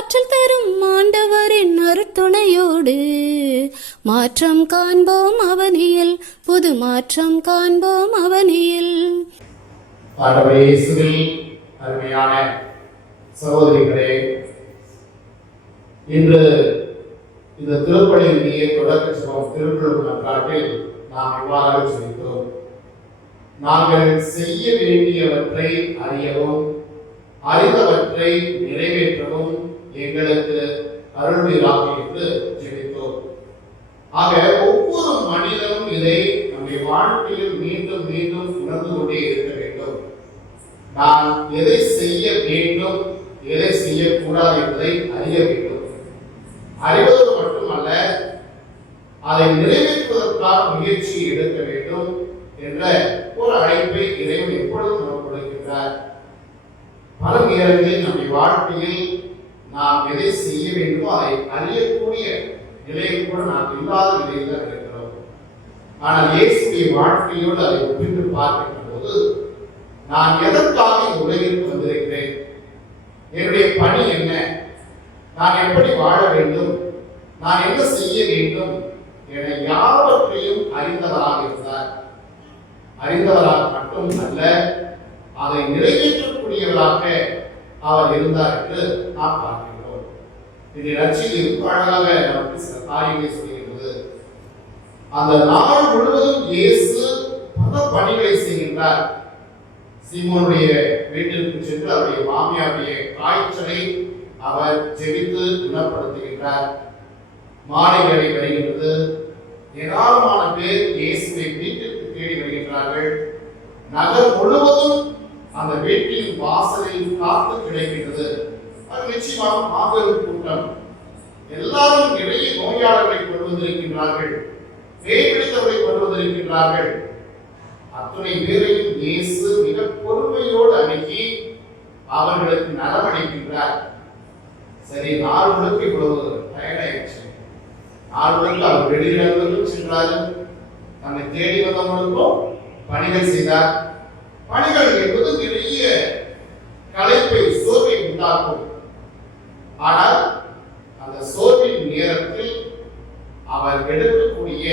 ஆற்றல் தரும் ஆண்டவரின் அருத்துணையோடு மாற்றம் காண்போம் அவனியில் புது மாற்றம் காண்போம் அவனியில். அருமையான சகோதரிகளே இன்று இந்த திருப்பலியிலேயே தொடக்க சுபம் திருக்குறள் நன்றாட்டில் நாம் இவ்வாறாக சொல்கிறோம் நாங்கள் செய்ய வேண்டியவற்றை அறியவும் அறிந்தவற்றை நிறைவேற்றவும் எங்களுக்கு அருள்வீராக என்று ஜெபித்தோம். ஆக ஒவ்வொரு மனிதனும் இதை நம்முடைய வாழ்க்கையில் மீண்டும் மீண்டும் உணர்ந்து கொண்டே இருக்க வேண்டும். நான் எதை செய்ய வேண்டும் எதை செய்யக்கூடாது என்பதை அறிய வேண்டும். அறிவது மட்டுமல்ல அதை நிறைவேற்றுவதற்கான முயற்சி எடுக்க வேண்டும் என்ற ஒரு அழைப்பை இறைவன் எப்பொழுதும் நமக்கு கொடுக்கின்றார். பல நேரங்களில் நம்முடைய வாழ்க்கையில் நாம் எதை செய்ய வேண்டுமோ அதை அறியக்கூடிய நிலையில் கூட நாம் இல்லாத நிலையில் தான் இருக்கிறோம். ஆனால் இயேசுடைய வாழ்க்கையோடு அதை ஒப்பிட்டு பார்க்கின்ற போது நான் எதற்காக உலகிற்கு வந்திருக்கிறேன்? என்னுடைய பணி என்ன? நான் எப்படி வாழ வேண்டும்? நான் என்ன செய்ய வேண்டும்? என யாவற்றையும் அறிந்தவராக இருந்தார். அறிந்தவராக மட்டும் அல்ல அதை நிறைவேற்றக்கூடியவராக அவர் இருந்தார் என்று நான் பார்க்கிறேன் இதை ரட்சியில் அழகாக நமக்கு சில காரியங்களை சொல்கிறது அந்த நாள் முழுவதும் இயேசு பல பணிகளை செய்கின்றார். சீமோனுடைய வீட்டிற்கு சென்று அவருடைய மாமியாருடைய காய்ச்சலை அவர் ஜெபித்து குணப்படுத்துகின்றார். மாலை வேலை வருகின்றது. ஏராளமான பேர் இயேசுவை வீட்டிற்கு தேடி வருகின்றார்கள். நகர் முழுவதும் அந்த வீட்டின் வாசலில் காத்து கிடைக்கின்றது. அது நிச்சயமாக மாபெரும் கூட்டம். எல்லாரும் நிறைய நோயாளர்களை கொண்டு வந்திருக்கின்றார்கள் பேய் பிடித்தவர்களை கொண்டு வந்திருக்கின்றார்கள் அத்துணை பேரையும் இயேசு மிக பொறுமையோடு அணுகி அவர்களுக்கு நலமளிக்கின்றார். சரி நாள் முழுக்க இவ்வளவு பயனாயிடுச்சு. நாள் முழுக்க அவர் வெளியிடங்களுக்கும் சென்றார்கள் தன்னை தேடி வந்தவங்களுக்கும் பணிகள் செய்தார். பணிகள் என்பது நிறைய களைப்பை ஆனால் அந்த சோர்வின் நேரத்தில் அவர் எடுக்கக்கூடிய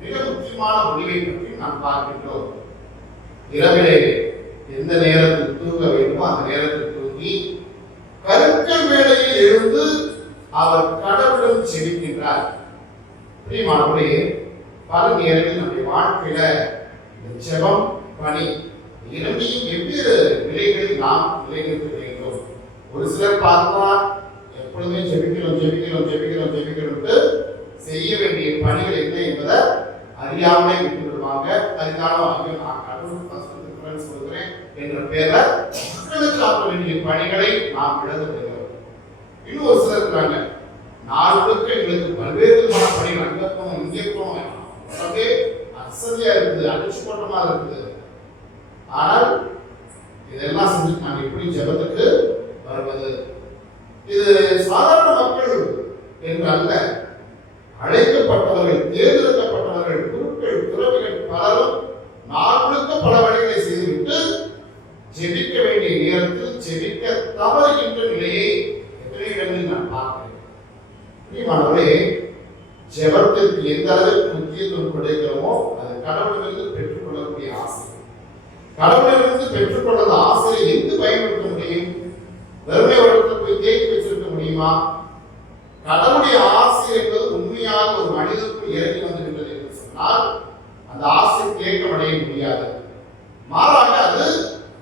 மிக முக்கியமான முடிவை பற்றி நாம் பார்க்கின்றோம். இரவிலே எந்த நேரத்தில் தூங்க வேண்டுமோ அந்த நேரத்தில் தூங்கி கருக்கல் வேளையில் எழுந்து அவர் கடவுளும் செபிக்கின்றார். பிரியமானவர்களே பல நேரங்களில் நம்முடைய வாழ்க்கையில இந்த ஜெபம் பணி இரண்டையும் வெவ்வேறு நிலைகளில் நாம் நிலைநிறுத்த வேண்டும். ஒரு சிலர் பார்த்தா எப்பொழுதுமே ஜெபிக்கிறோம் ஜெபிக்கிறோம் ஜெபிக்கிறோம் ஜெபிக்கிறோம்ட்டு செய்ய வேண்டிய பணிகள் என்ன என்பதை அறியாமலே விட்டு விடுவாங்க அறிந்தாலும் ஐயோ நான் கடவுள் ஃபர்ஸ்ட் ப்ரிஃபரன்ஸ் கொடுக்குறேன் என்ற பேர்ல மக்களுக்கு ஆக்க வேண்டிய பணிகளை நாம் இழந்து விடுகிறோம் இன்னும் ஒரு சிலர் இருக்காங்க. நாளுக்கு எங்களுக்கு பல்வேறு விதமான பணிகள் அங்கே போகணும் இங்கே போகணும் உடம்பே அசதியா இருக்குது அடிச்சு போட்டமா இருக்குது. ஆனால் இதெல்லாம் செஞ்சு நாங்கள் எப்படி ஜபத்துக்கு இது சாதாரண மக்கள் என்று அல்ல அழைக்கப்பட்டவர்கள் தேர்ந்தெடுக்கப்பட்டவர்கள் குருக்கள் துறவிகள் பலரும் நாள் பல வழிகளை செய்துவிட்டு ஜெபிக்க வேண்டிய நேரத்தில் ஜெபிக்க தவறுகின்ற நிலையை எத்தனை இடங்களில் நான் பார்க்கிறேன்? ஜெபத்திற்கு எந்த அளவுக்கு முக்கியத்துவம் கொடுக்கிறோமோ அது கடவுளிலிருந்து பெற்றுக்கொள்ளக்கூடிய ஆசை. கடவுளிலிருந்து பெற்றுக்கொள்ளாத ஆசையை எங்கு பயன்படுத்த முடியும்? வெறுமை வளர்த்து போய் தேக்கி முடியுமா கடவுளுடைய ஆசை என்பது உண்மையாக ஒரு மனிதனுக்கு இறங்கி வந்துவிட்டது என்று சொன்னால் அந்த ஆசை தேக்கமடைய முடியாது. மாறாக அது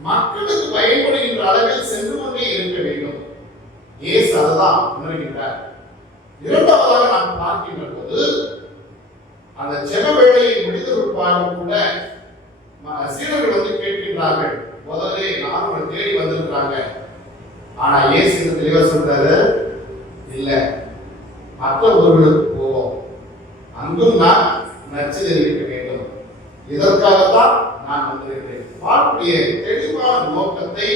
மக்களுக்கு பயன்படுகின்ற அளவில் சென்று கொண்டே இருக்க வேண்டும். ஏசு அதுதான் உணர்கின்றார். இரண்டாவதாக நாம் பார்க்கின்ற போது அந்த ஜெப வேளையை முடிந்து கூட சீடர்கள் வந்து கேட்கின்றார்கள் முதலே நான் உங்களை தேடி வந்து ஆனா இயேசு தெளிவா சொல்றாரு இல்ல மற்ற ஊர்களுக்கு போவோம். அங்கும் நான் நச்சு தெரிவிக்க வேண்டும். இதற்காகத்தான் நான் வந்திருக்கிறேன். வாழ்க்கைய தெளிவான நோக்கத்தை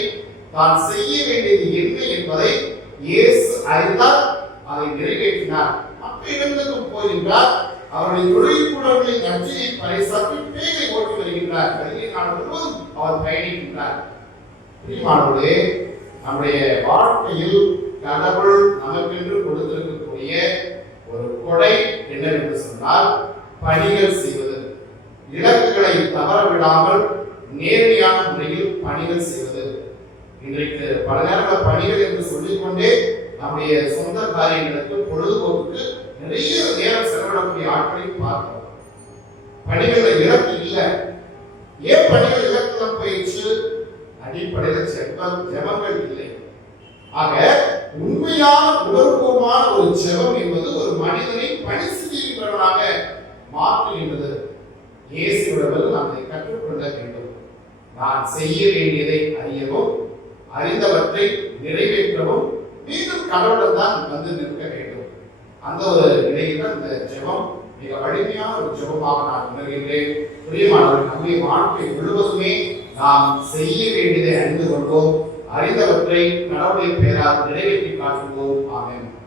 தான் செய்ய வேண்டியது என்ன என்பதை இயேசு அறிந்தார் அதை நிறைவேற்றினார். மற்ற இடங்களுக்கும் போகின்றார் அவருடைய தொழில்புணர்களின் நச்சினை பறைசாற்றி பேரை ஓட்டி வருகின்றார். கல்வி நாடு முழுவதும் அவர் பயணிக்கின்றார். பிரிமானோடு நம்முடைய வாழ்க்கையில் கடவுள் நமக்கென்று கொடுத்திருக்கக்கூடிய ஒரு கொடை என்னவென்று சொன்னால் பணிகள் செய்வது. இலக்குகளை தவற விடாமல் நேரடியான முறையில் பணிகள் செய்வது. இன்றைக்கு பல நேரங்கள் பணிகள் என்று சொல்லிக்கொண்டே நம்முடைய சொந்த காரியங்களுக்கு பொழுதுபோக்குக்கு நிறைய நேரம் செலவிடக்கூடிய ஆட்களையும் பார்க்கிறோம் பணிகள்ல இலக்கு இல்லை. ஏன் பணிகள் இலக்கு அடிப்படையில் ஜெபம் ஜெபங்கள் இல்லை. ஆக உண்மையான உணர்வுபூர்வமான ஒரு ஜெபம் என்பது ஒரு மனிதனை பணி செய்கின்றவனாக மாற்றுகின்றது இயேசுவிடமிருந்து நாம் இதை கற்றுக்கொள்ள வேண்டும். நான் செய்ய வேண்டியதை அறியவும் அறிந்தவற்றை நிறைவேற்றவும் மீண்டும் கடவுளிடம் தான் வந்து நிற்க வேண்டும். அந்த ஒரு நிலையில் அந்த ஜெபம் மிக வலிமையான ஒரு ஜெபமாக நான் உணர்கின்றேன். பிரியமானவர்கள் நம்முடைய வாழ்க்கை முழுவதுமே நாம் செய்ய வேண்டியதை அறிந்து கொள்வோம். அறிந்தவற்றை கடவுளின் பெயரால் நிறைவேற்றி காட்டுவோம். ஆமென்.